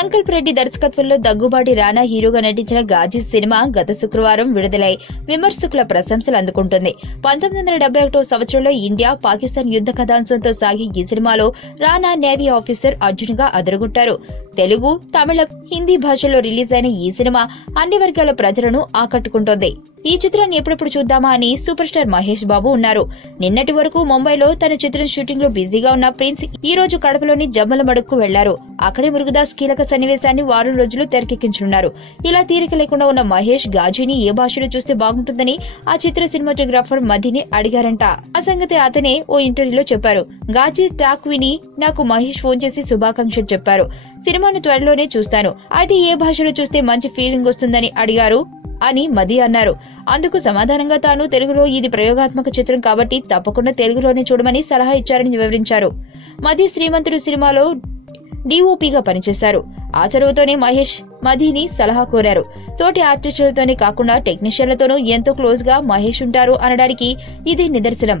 సంకల్ప్ రెడ్డి దర్శకత్వంలో దగ్గుబాటి రానా హీరోగా నటించిన గాజీ సినిమా గత శుక్రవారం విడుదలై విమర్శకుల ప్రశంసలు అందుకుంటుంది. 1971 సంవత్సరంలో ఇండియా పాకిస్తాన్ యుద్ధ కథాంశంతో సాగి ఈ సినిమాలో రానా నేవీ ఆఫీసర్ అర్జున్గా అదరగొట్టారు. తెలుగు, తమిళం, హిందీ భాషల్లో రిలీజ్ అయిన ఈ సినిమా అన్ని వర్గాల ప్రజలను ఆకట్టుకుంటోంది. ఈ చిత్రాన్ని ఎప్పుడెప్పుడు చూద్దామా అని సూపర్ స్టార్ మహేష్ బాబు ఉన్నారు. నిన్నటి వరకు ముంబైలో తన చిత్రం షూటింగ్ లో బిజీగా ఉన్న ప్రిన్స్ ఈ రోజు కడపలోని జమ్మలమడుగుకు వెళ్లారు. అక్కడే మురుగదాస్ కీలక సన్నివేశాన్ని వారం రోజులు తెరకెక్కించనున్నారు. ఇలా తీరిక లేకుండా ఉన్న మహేష్ గాజీని ఏ భాషలో చూస్తే బాగుంటుందని ఆ చిత్ర సినిమాటోగ్రాఫర్ మదిని అడిగారంట. ఆ సంగతి అతనే ఓ ఇంటర్వ్యూలో చెప్పారు. గాజీ టాక్ విని నాకు మహేష్ ఫోన్ చేసి శుభాకాంక్షలు చెప్పారు. సినిమాను త్వరలోనే చూస్తాను, అయితే ఏ భాషలో చూస్తే మంచి ఫీలింగ్ వస్తుందని అడిగారు అని మది అన్నారు. అందుకు సమాధానంగా తాను తెలుగులో ఇది ప్రయోగాత్మక చిత్రం కాబట్టి తప్పకుండా తెలుగులోనే చూడమని సలహా ఇచ్చారని వివరించారు. మది శ్రీమంతుడు సినిమాలో డిఓపిగా పనిచేశారు. ఆ చొరవతోనే మహేష్ మదిని సలహా కోరారు. తోటి ఆర్టిస్టులతోనే కాకుండా టెక్నీషియన్లతోనూ ఎంతో క్లోజ్ గా మహేష్ ఉంటారు అనడానికి ఇది నిదర్శనం.